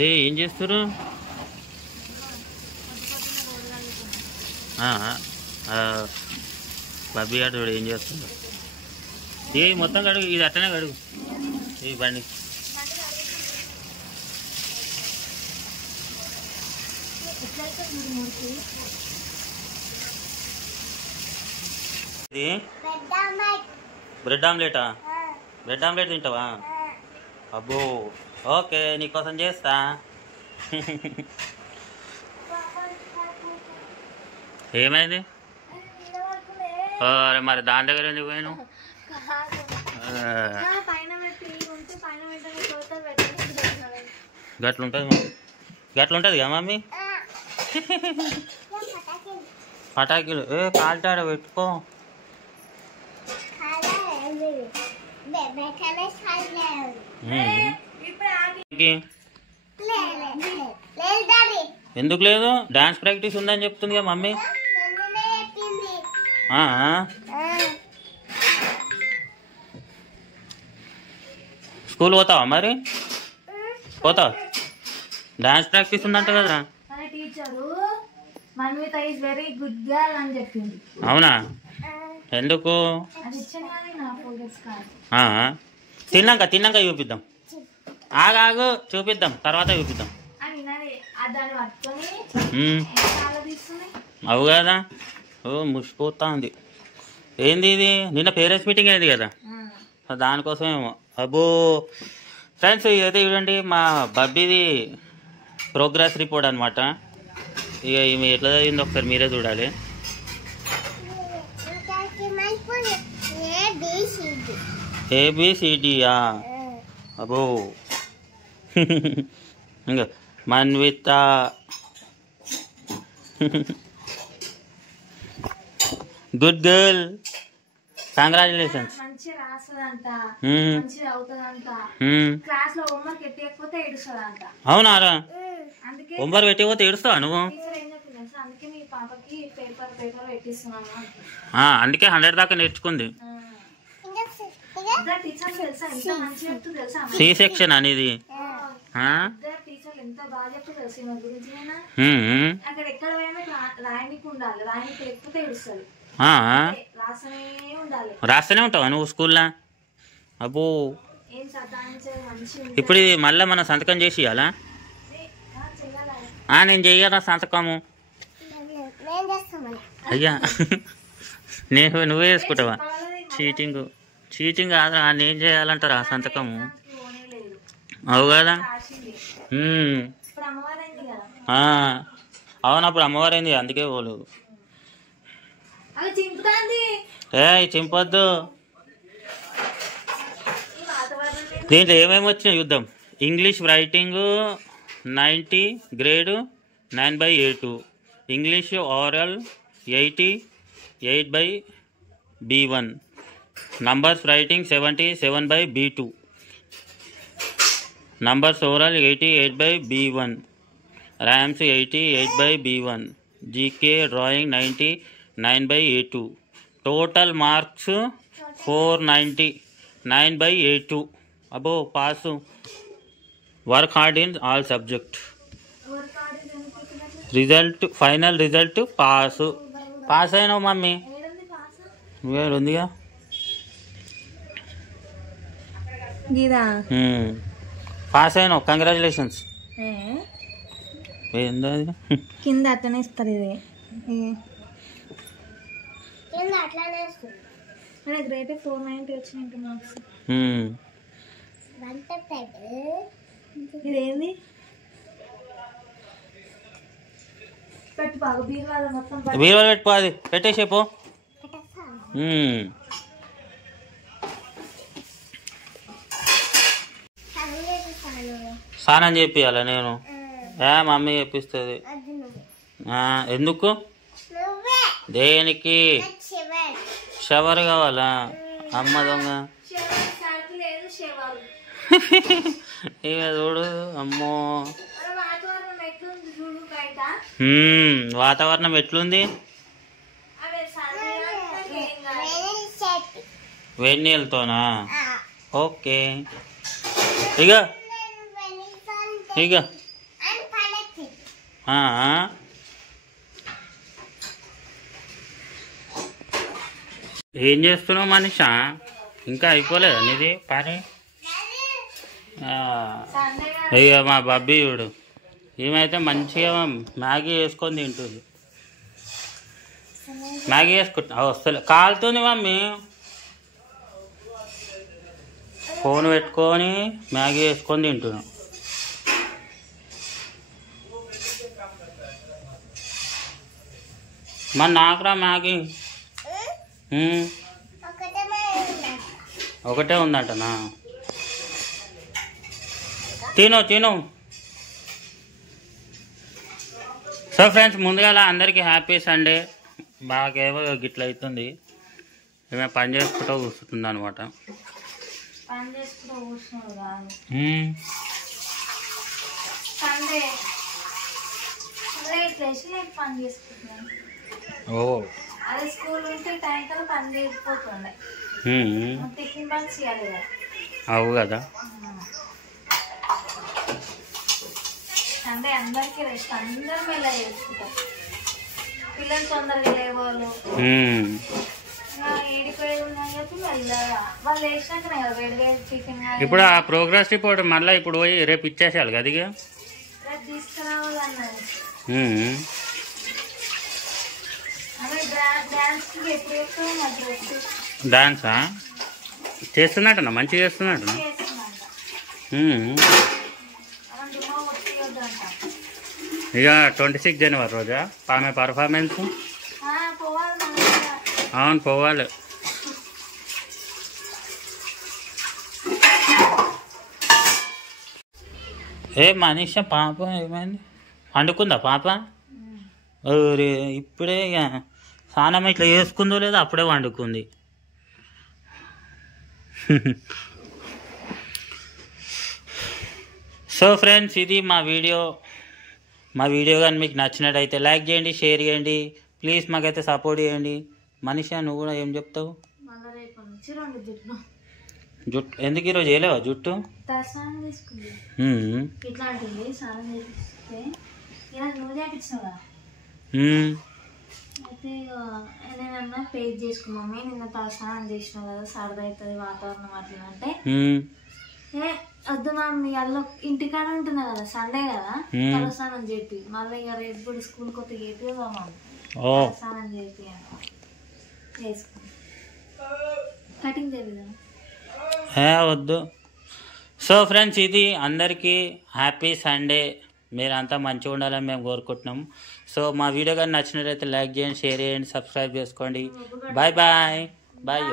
ఏం చేస్తారు? బబ్బీ గారు చూడు ఏం చేస్తుందో. ఏ మొత్తం కడుగు, ఇది అట్టనే కడుగు ఈ బండి. బ్రెడ్ ఆమ్లెటా? బ్రెడ్ ఆమ్లెట్ తింటావా? అబ్బో ఓకే, నీకోసం చేస్తా. ఏమైంది? అరే మరి దాని దగ్గర ఎందుకు పోయాను? గట్లుంటుంది, గట్లుంటుంది కదా మమ్మీ. పటాకీలు కాల్టాడ పెట్టుకో. ఎందుకు లేదు? డాన్స్ ప్రాక్టీస్ ఉందని చెప్తుంది కదా మమ్మీ. స్కూల్ పోతావా మరి? పోతావా? డాన్స్ ప్రాక్టీస్ ఉందంట కదరా. అవునా? ఎందుకు? తిన్నాక తిన్నాక చూపిద్దాం. ఆగాగు చూపిద్దాం, తర్వాత చూపిద్దాం. అవు కదా. ఓ ముసిపోతా ఉంది. ఏంది ఇది? నిన్న పేరెంట్స్ మీటింగ్ అయింది కదా, దానికోసమేమో. అబ్బో ఫ్రెండ్స్, ఇదైతే చూడండి మా బబ్బీది ప్రోగ్రెస్ రిపోర్ట్ అనమాట. ఇక ఈమె ఎట్లా చదివిందో ఒకసారి మీరే చూడాలి. ఏబిసిడియా? అబ్బో ఇంకా మన్విత గుడ్ గర్ల్, కంగ్రాచులేషన్స్. అవునారా? హోంవర్క్ పెట్టకపోతే ఏడుస్తావా నువ్వు? అందుకే 100 దాకా నేర్చుకుంది. సి సెక్షన్ అనేది. రాస్తూనే ఉంటావా నువ్వు స్కూల్లో? అబ్బో ఇప్పుడు ఇది మళ్ళీ మనం సంతకం చేసి ఇవ్వాలా? నేను చెయ్యాలా సంతకము? అయ్యా నువ్వే వేసుకుంటావా? చీటింగ్ చీటింగ్ కాదు, నేను చేయాలంటారా సంతకము? అవు కదా. అవును, అప్పుడు అమ్మవారైంది అందుకే పోలేదు. చింపొద్దు. దీంట్లో ఏమేమి వచ్చినాయి చూద్దాం. English writing 90 grade 9/A2, English oral 80 8/B1, numbers writing 77/B2, numbers oral 88/B1, rhymes 88/B1, GK drawing 99/A2, total marks 499/A2. అబ్బో pass. Work hard in all subject. Result final result pass. Pass అయినావు mummy. ఉందిగా pass అయినావు, congratulations. ఏందో అది కింద అట్లనే ఇస్తారు. ఇది గ్రేట్ 490 వచ్చినాయి మార్క్స్. ఇదేంది? బీరువాలో పెట్టుకో, అది పెట్టేసేపో. స్నానం చేపియాలా నేను? మమ్మీ చేపిస్తుంది. ఎందుకు? దేనికి? షవర్ కావాలా? అమ్మ దొంగ. ఇక చూడు అమ్మో, వాతావరణం ఎట్లుంది? వేడి నీళ్ళతోనా? ఓకే. ఇక ఏం చేస్తున్నావు మనిషా? ఇంకా అయిపోలేదా నీది పని? ఇక మా బబ్బీ చూడు, ఏమైతే మంచిగా మ్యాగీ వేసుకొని తింటుంది. మ్యాగీ వేసుకుంటా వస్తలే, కాలుతుంది మమ్మీ. ఫోన్ పెట్టుకొని మ్యాగీ వేసుకొని తింటున్నాం. మరి నాకురా మ్యాగీ. ఒకటే ఉందంటనా? తిను తిను. సో ఫ్రెండ్స్, ముందుగా అందరికీ హ్యాపీ సండే. బాగేమో గిట్ల అవుతుంది, ఏమైనా పని చేసుకుంటూ కూర్చుంటుంది అనమాట. ఓ అదే స్కూల్ ఉంటే టైం కల్లా పని చేసిపోతుండే, టిఫిన్ బాక్స్ ఇవ్వాలి కదా. అవు కదా. అంటే అందరికీ రెస్ట్, అందరం ఇలా చేసుకుంటాం. పిల్లలు తొందరగా లేవాళ్ళు, ఏడిపోయి ఉన్నాయి కదా వాళ్ళు వేసినాకనే కదా వేడి వేడి టిఫిన్. ఇప్పుడు ఆ ప్రోగ్రెస్ రిపోర్ట్ మళ్ళీ ఇప్పుడు పోయి రేపు ఇచ్చేసేయాలి కదా. ఇక రేపు తీసుకురావాలన్నది. డాన్సా చేస్తున్నట్టనా? మంచిగా చేస్తున్నట్టనా? ఇక 26 జనవరి రోజా ఆమె పర్ఫార్మెన్స్? అవును పోవాలి. ఏ మనీష పాప ఏమైంది? వండుకుందా పాప? ఇప్పుడే ఇక స్నానం ఇట్లా వేసుకుందో లేదో అప్పుడే వండుకుంది. సో ఫ్రెండ్స్, ఇది మా వీడియో కానీ మీకు నచ్చినట్టయితే లైక్ చేయండి, షేర్ చేయండి, ప్లీజ్ మాకైతే సపోర్ట్ చేయండి. మనిషా నువ్వు కూడా ఏం చెప్తావు? జుట్టు ఎందుకు ఈరోజు చేయలేవా జుట్టు? అయితే నేనన్నా పేజ్ చేసుకున్నామే, నిన్న తలస్నానం చేసినావు కదా, సరదా అవుతుంది వాతావరణం అట్లా అంటే వద్దు మమ్మీ అల్ల ఇంటికాడ ఉంటున్నా కదా, సండే కదా తలస్నానం చెప్పి మళ్ళీ ఇక రేపు కూడా స్కూల్ కొత్త చెప్పి మమ్మీ తలస్నానం చెప్పి చేసుకుని కటింగ్ చేద్దాం వద్దు. సో ఫ్రెండ్స్, ఇది అందరికీ హ్యాపీ సండే. మీరంతా మంచిగా ఉండాలని మేము కోరుకుంటున్నాం. సో మా వీడియో కానీ నచ్చినట్లయితే లైక్ చేయండి, షేర్ చేయండి, సబ్స్క్రైబ్ చేసుకోండి. Bye bye bye.